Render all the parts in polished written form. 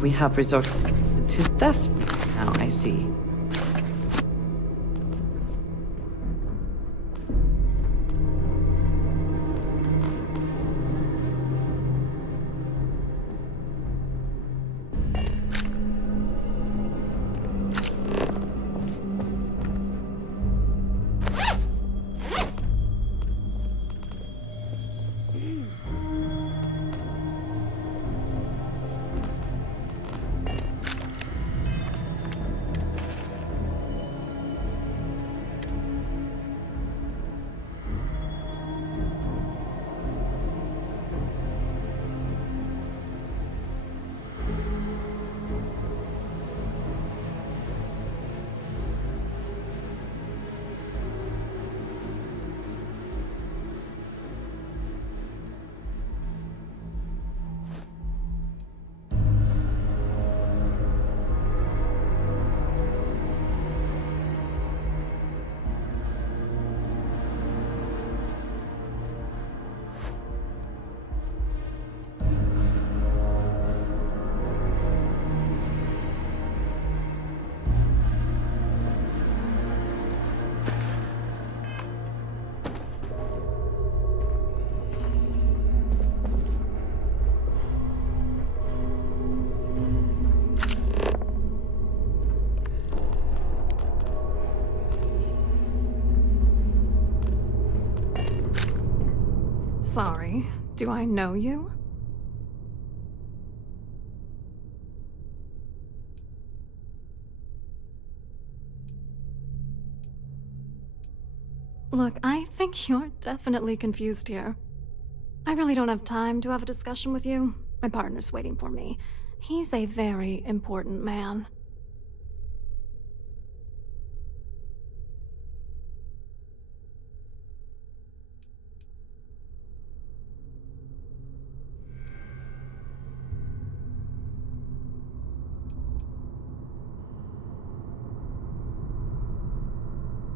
We have resorted to theft now, I see. Sorry, do I know you? Look, I think you're definitely confused here. I really don't have time to have a discussion with you. My partner's waiting for me. He's a very important man.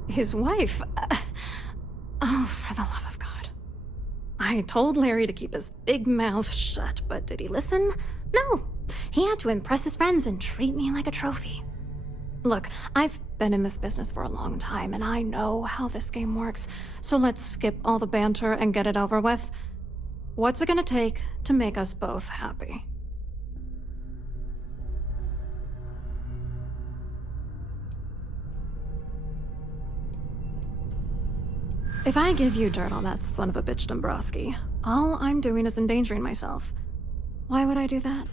His wife? Oh, for the love of God. I told Larry to keep his big mouth shut, but did he listen? No. He had to impress his friends and treat me like a trophy. Look, I've been in this business for a long time, and I know how this game works, so let's skip all the banter and get it over with. What's it gonna take to make us both happy? If I give you dirt on that son of a bitch Dombrowski, all I'm doing is endangering myself. Why would I do that?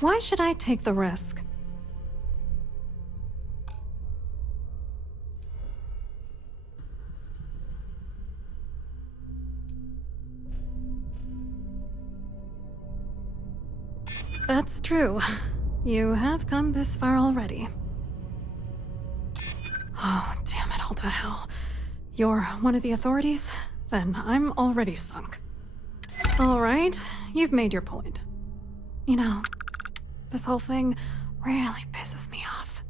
Why should I take the risk? That's true. You have come this far already. Oh, damn it all to hell. You're one of the authorities? Then I'm already sunk. All right, you've made your point. You know, this whole thing really pisses me off.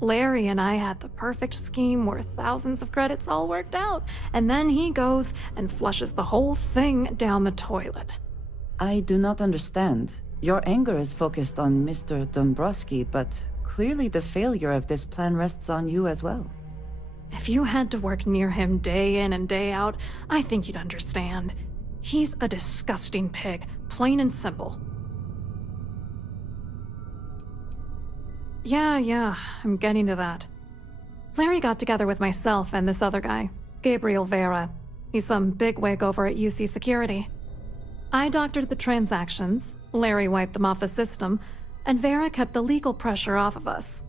Larry and I had the perfect scheme where thousands of credits all worked out, and then he goes and flushes the whole thing down the toilet. I do not understand. Your anger is focused on Mr. Dombrowski, but clearly the failure of this plan rests on you as well. If you had to work near him day in and day out, I think you'd understand. He's a disgusting pig, plain and simple. Yeah, I'm getting to that. Larry got together with myself and this other guy, Gabriel Vera. He's some bigwig over at UC Security. I doctored the transactions, Larry wiped them off the system, and Vera kept the legal pressure off of us.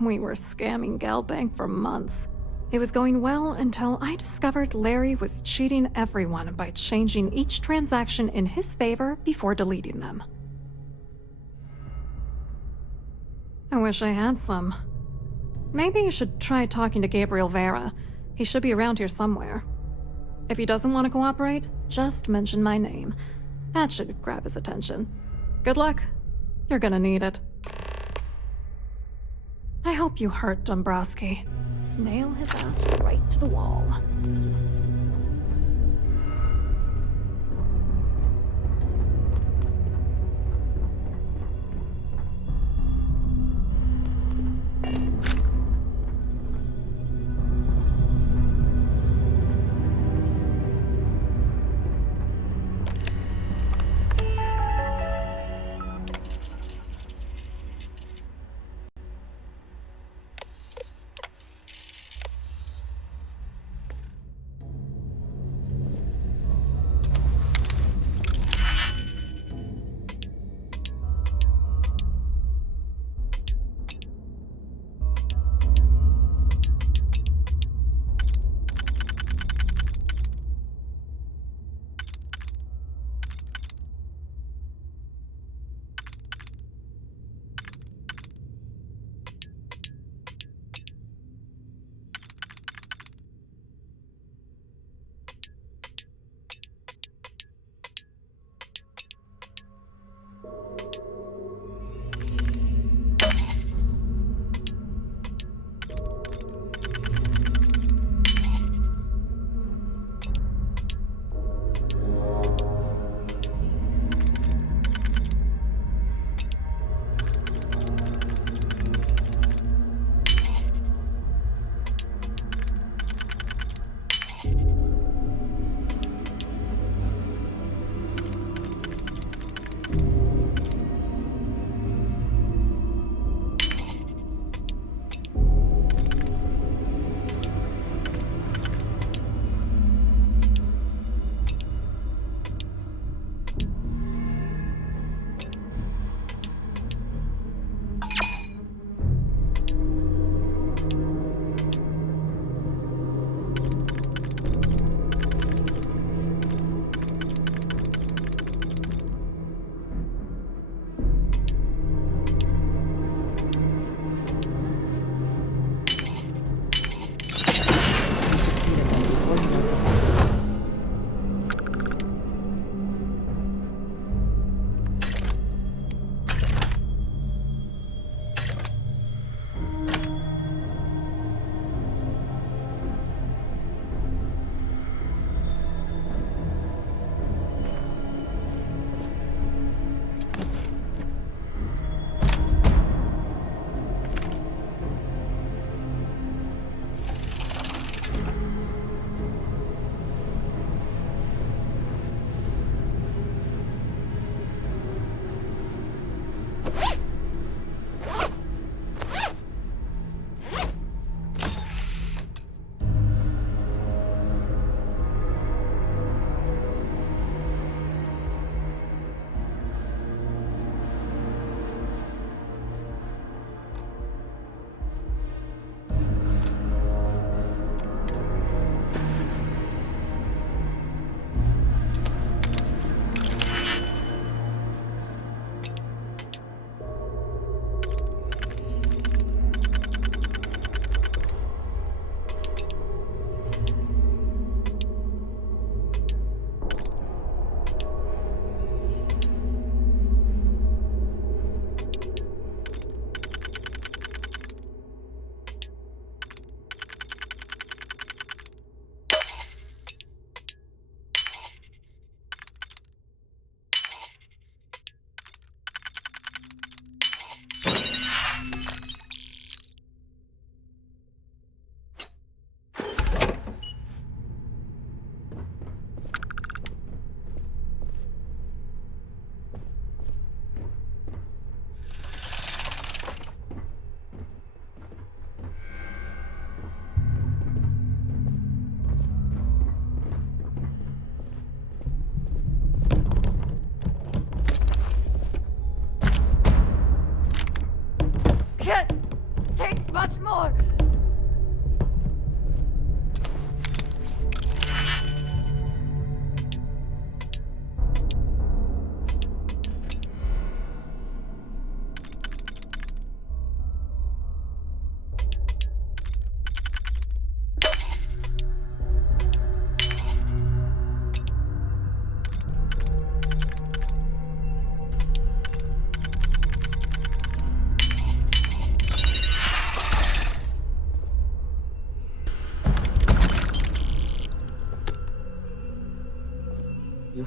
We were scamming Galbank for months. It was going well until I discovered Larry was cheating everyone by changing each transaction in his favor before deleting them. I wish I had some. Maybe you should try talking to Gabriel Vera. He should be around here somewhere. If he doesn't want to cooperate, just mention my name. That should grab his attention. Good luck. You're gonna need it. I hope you hurt Dombrowski. Nail his ass right to the wall.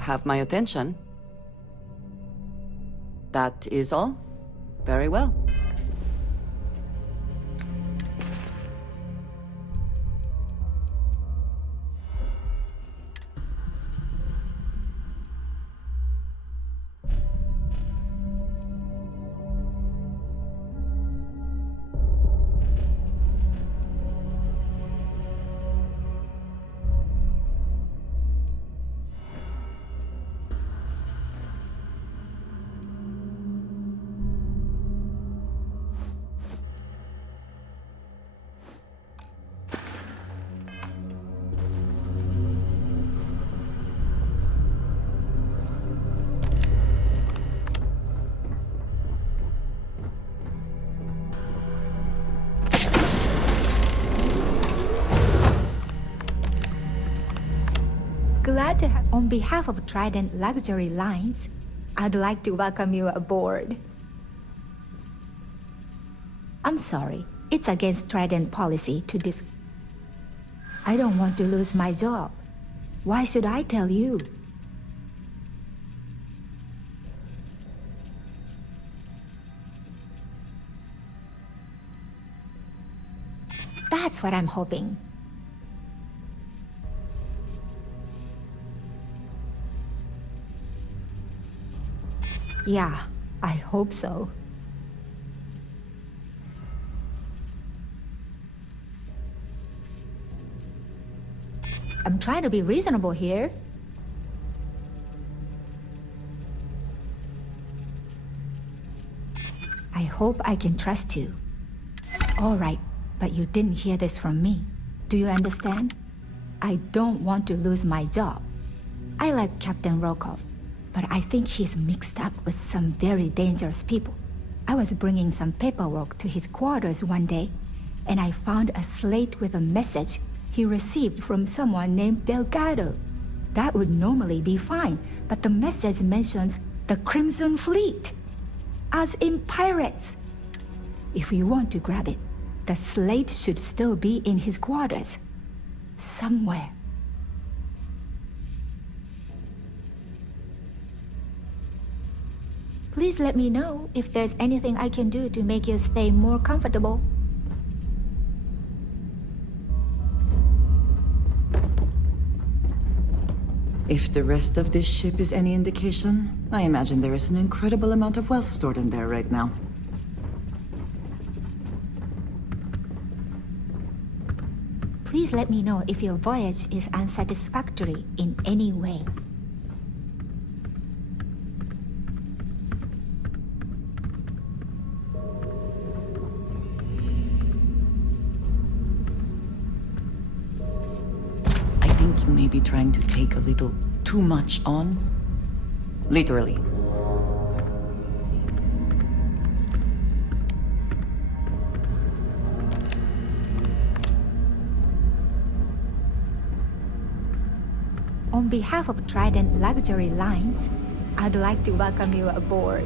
have my attention. That is all? Very well. Glad to have. On behalf of Trident Luxury Lines, I'd like to welcome you aboard. I'm sorry, it's against Trident policy to I don't want to lose my job. Why should I tell you? That's what I'm hoping. Yeah, I hope so. I'm trying to be reasonable here. I hope I can trust you. All right, but you didn't hear this from me. Do you understand? I don't want to lose my job. I like Captain Rokov, but I think he's mixed up with some very dangerous people. I was bringing some paperwork to his quarters one day, and I found a slate with a message he received from someone named Delgado. That would normally be fine, but the message mentions the Crimson Fleet, as in pirates. If you want to grab it, the slate should still be in his quarters, somewhere. Please let me know if there's anything I can do to make your stay more comfortable. If the rest of this ship is any indication, I imagine there is an incredible amount of wealth stored in there right now. Please let me know if your voyage is unsatisfactory in any way. I think you may be trying to take a little too much on. Literally. On behalf of Trident Luxury Lines, I'd like to welcome you aboard.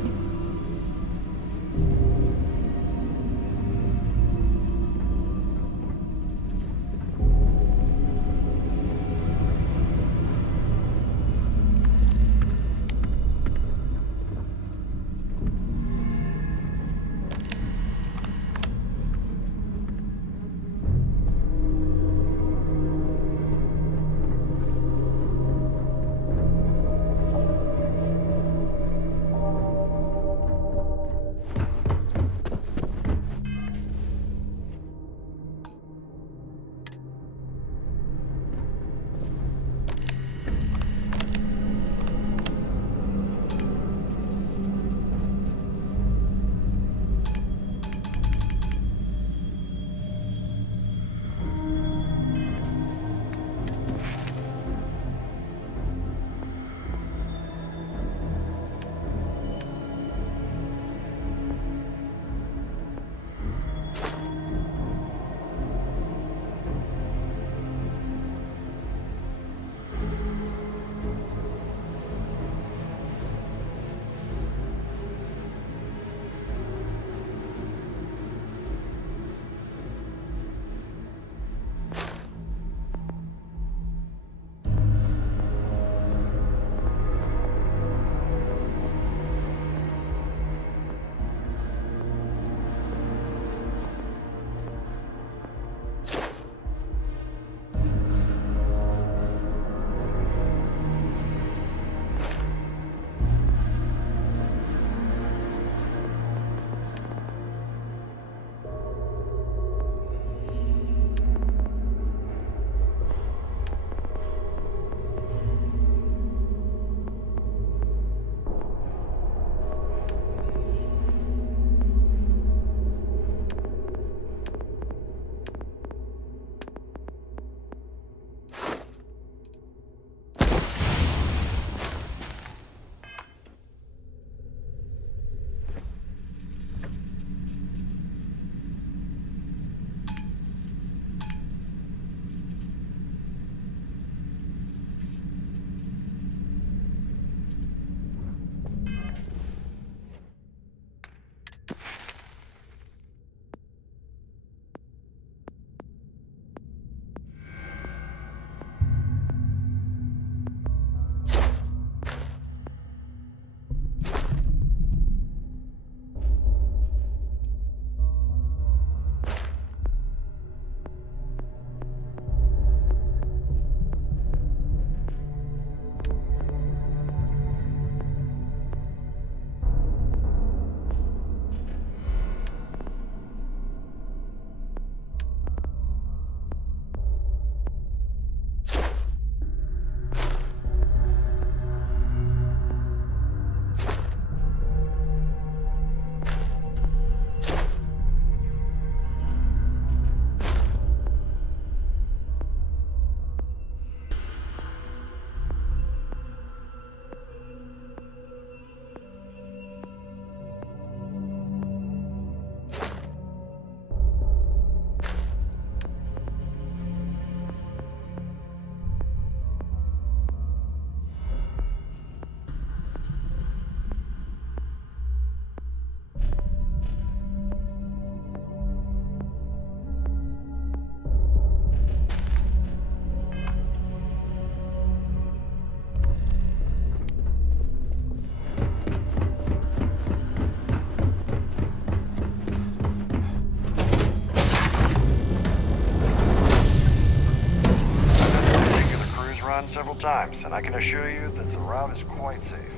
times, and I can assure you that the route is quite safe.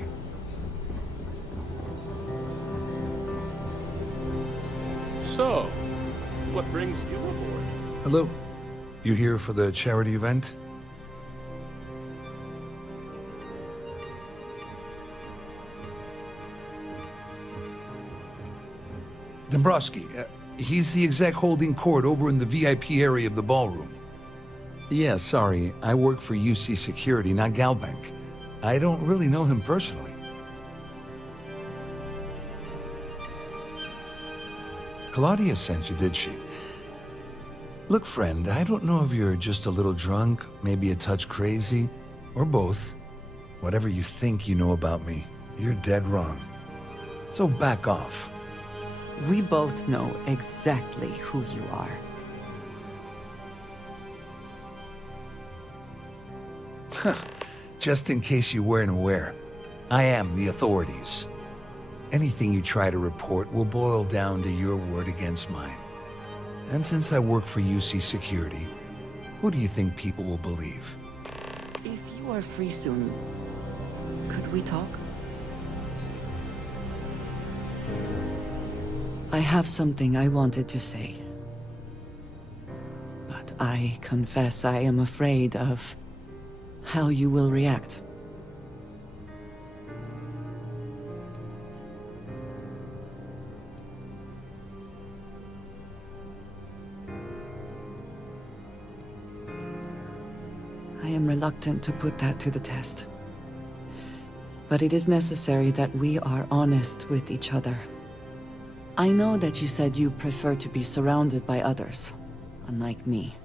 So, what brings you aboard? Hello. You here for the charity event? Dombrowski, he's the exec holding court over in the VIP area of the ballroom. Yeah, sorry, I work for UC Security, not Galbank. I don't really know him personally. Claudia sent you, did she? Look, friend, I don't know if you're just a little drunk, maybe a touch crazy, or both. Whatever you think you know about me, you're dead wrong. So back off. We both know exactly who you are. Just in case you weren't aware, I am the authorities. Anything you try to report will boil down to your word against mine. And since I work for UC Security, what do you think people will believe? If you are free soon, could we talk? I have something I wanted to say. But I confess I am afraid of how you will react. I am reluctant to put that to the test. But it is necessary that we are honest with each other. I know that you said you prefer to be surrounded by others, unlike me.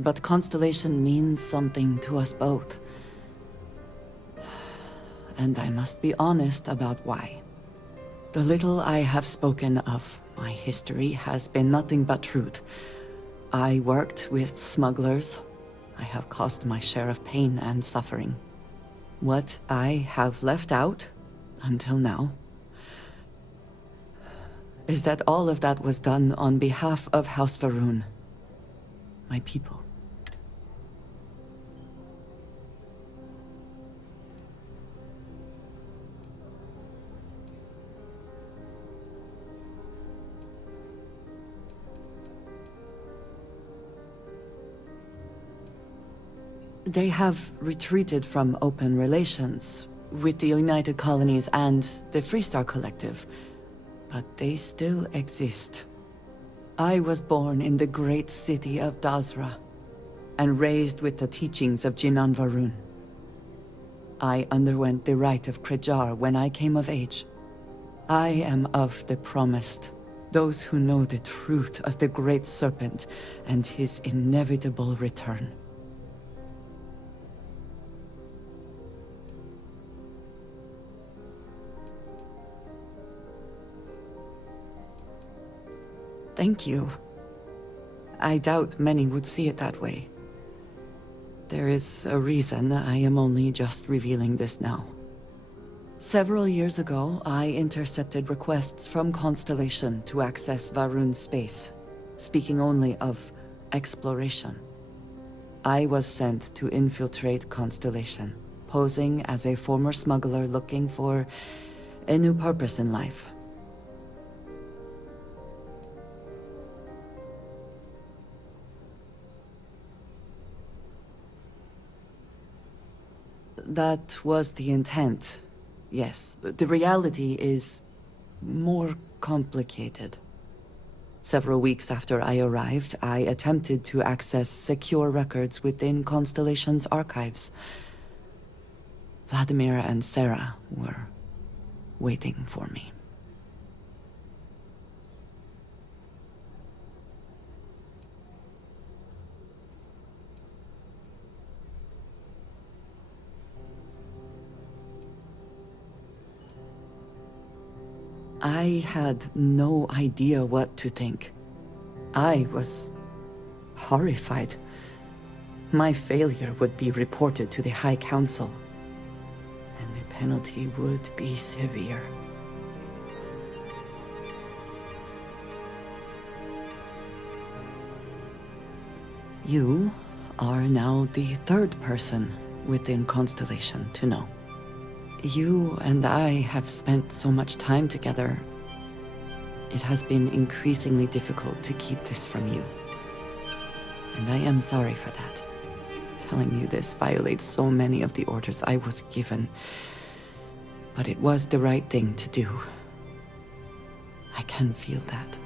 But Constellation means something to us both. And I must be honest about why. The little I have spoken of my history has been nothing but truth. I worked with smugglers. I have caused my share of pain and suffering. What I have left out, until now, is that all of that was done on behalf of House Va'ruun, my people. They have retreated from open relations with the United Colonies and the Freestar Collective, but they still exist. I was born in the great city of Dazra, and raised with the teachings of Jinan Va'ruun. I underwent the rite of Krejar when I came of age. I am of the promised, those who know the truth of the Great Serpent and his inevitable return. Thank you. I doubt many would see it that way. There is a reason I am only just revealing this now. Several years ago, I intercepted requests from Constellation to access Va'ruun's space, speaking only of exploration. I was sent to infiltrate Constellation, posing as a former smuggler looking for a new purpose in life. That was the intent, yes. But the reality is more complicated. Several weeks after I arrived, I attempted to access secure records within Constellation's archives. Vladimir and Sarah were waiting for me. I had no idea what to think. I was horrified. My failure would be reported to the High Council, and the penalty would be severe. You are now the third person within Constellation to know. You and I have spent so much time together. It has been increasingly difficult to keep this from you. And I am sorry for that. Telling you this violates so many of the orders I was given. But it was the right thing to do. I can feel that.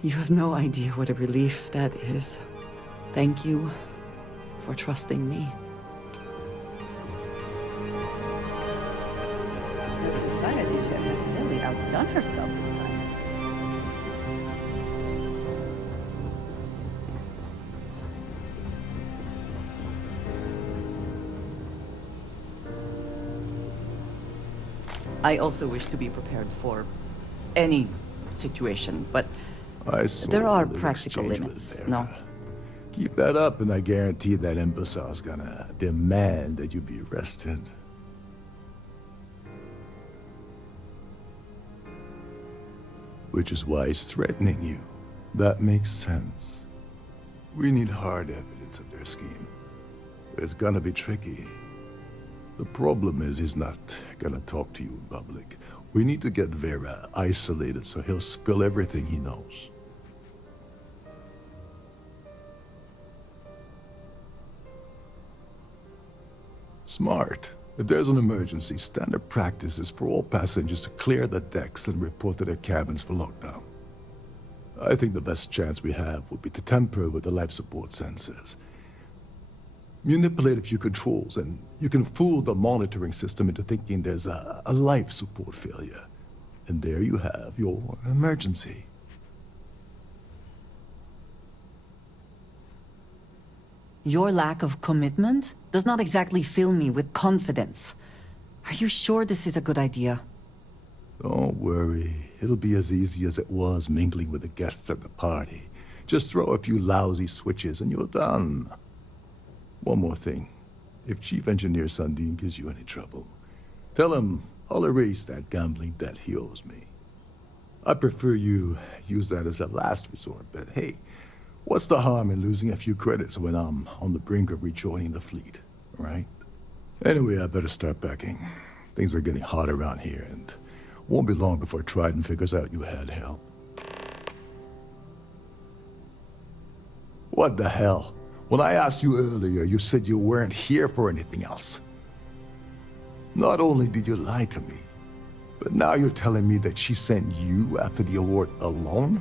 You have no idea what a relief that is. Thank you for trusting me. The society chair has really outdone herself this time. I also wish to be prepared for any situation, but there are practical limits, no? Keep that up and I guarantee that imbecile's gonna demand that you be arrested. Which is why he's threatening you. That makes sense. We need hard evidence of their scheme. It's gonna be tricky. The problem is he's not gonna talk to you in public. We need to get Vera isolated so he'll spill everything he knows. Smart. If there's an emergency, standard practice is for all passengers to clear the decks and report to their cabins for lockdown. I think the best chance we have would be to tamper with the life support sensors. Manipulate a few controls, and you can fool the monitoring system into thinking there's a life support failure. And there you have your emergency. Your lack of commitment does not exactly fill me with confidence. Are you sure this is a good idea? Don't worry. It'll be as easy as it was mingling with the guests at the party. Just throw a few lousy switches and you're done. One more thing. If Chief Engineer Sundin gives you any trouble, tell him I'll erase that gambling debt he owes me. I prefer you use that as a last resort, but hey, what's the harm in losing a few credits when I'm on the brink of rejoining the fleet, right? Anyway, I better start packing. Things are getting hot around here, and won't be long before Trident figures out you had help. What the hell? When I asked you earlier, you said you weren't here for anything else. Not only did you lie to me, but now you're telling me that she sent you after the award alone?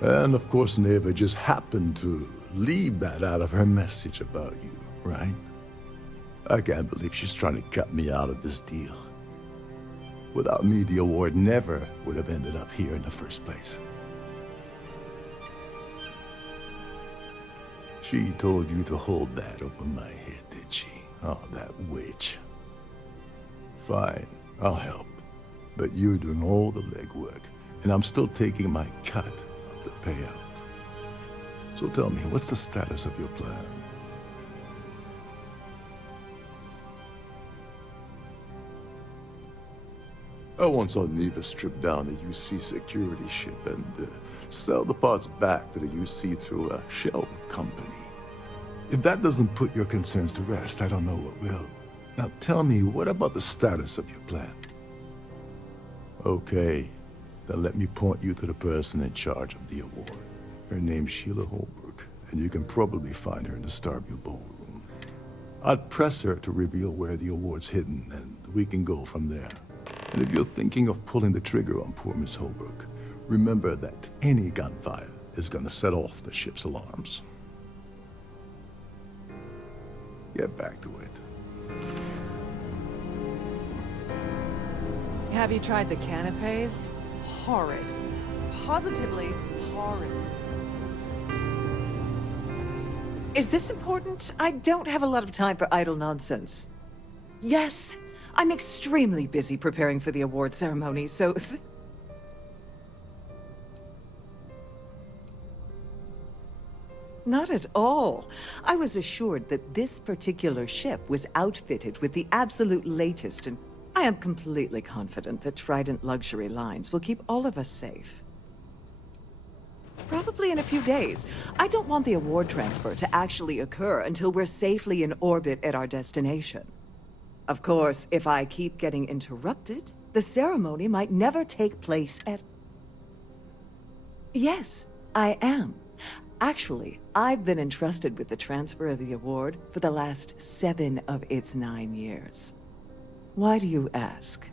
And of course, Neva just happened to leave that out of her message about you, right? I can't believe she's trying to cut me out of this deal. Without me, the award never would have ended up here in the first place. She told you to hold that over my head, did she? Oh, that witch. Fine, I'll help. But you're doing all the legwork, and I'm still taking my cut of the payout. So tell me, what's the status of your plan? I once saw Neva strip down a UC security ship and sell the parts back to the UC through a shell company. If that doesn't put your concerns to rest, I don't know what will. Now tell me, what about the status of your plan? Okay, then let me point you to the person in charge of the award. Her name's Sheila Holbrook, and you can probably find her in the Starfield ballroom. I'd press her to reveal where the award's hidden, and we can go from there. And if you're thinking of pulling the trigger on poor Miss Holbrook, remember that any gunfire is gonna set off the ship's alarms. Get back to it. Have you tried the canapes? Horrid. Positively horrid. Is this important? I don't have a lot of time for idle nonsense. Yes, I'm extremely busy preparing for the award ceremony, so... Not at all. I was assured that this particular ship was outfitted with the absolute latest, and I am completely confident that Trident Luxury Lines will keep all of us safe. Probably in a few days. I don't want the award transfer to actually occur until we're safely in orbit at our destination. Of course, if I keep getting interrupted, the ceremony might never take place at... Yes, I am. Actually, I've been entrusted with the transfer of the award for the last 7 of its 9 years. Why do you ask?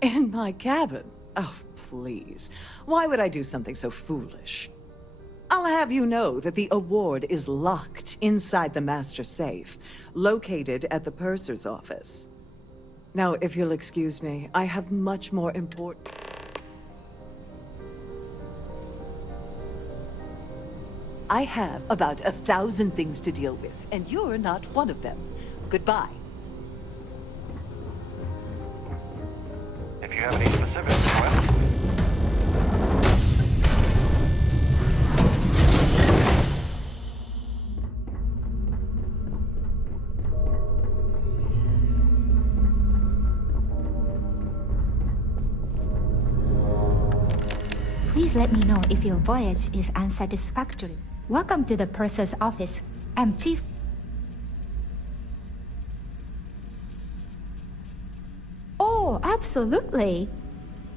In my cabin? Oh, please. Why would I do something so foolish? I'll have you know that the award is locked inside the master safe, located at the purser's office. Now, if you'll excuse me, I have much more important... I have about 1,000 things to deal with, and you're not one of them. Goodbye. If you have any specifics, well... Please let me know if your voyage is unsatisfactory. Welcome to the purser's office. I'm Chief. Oh, absolutely.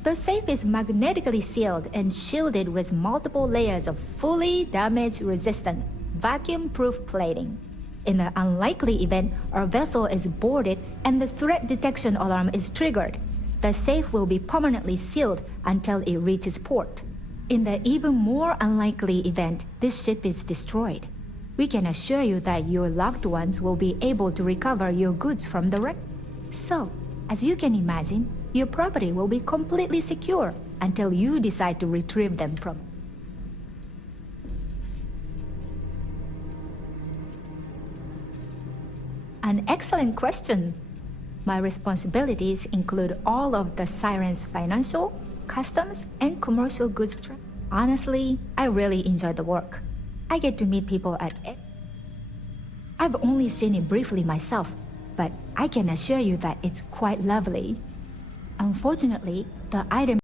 The safe is magnetically sealed and shielded with multiple layers of fully damage-resistant, vacuum-proof plating. In the unlikely event our vessel is boarded and the threat detection alarm is triggered, the safe will be permanently sealed until it reaches port. In the even more unlikely event this ship is destroyed, we can assure you that your loved ones will be able to recover your goods from the wreck. So, as you can imagine, your property will be completely secure until you decide to retrieve them from. An excellent question. My responsibilities include all of the Siren's financial, customs, and commercial goods. Honestly, I really enjoy the work. I get to meet people at it. I've only seen it briefly myself, but I can assure you that it's quite lovely. Unfortunately, the item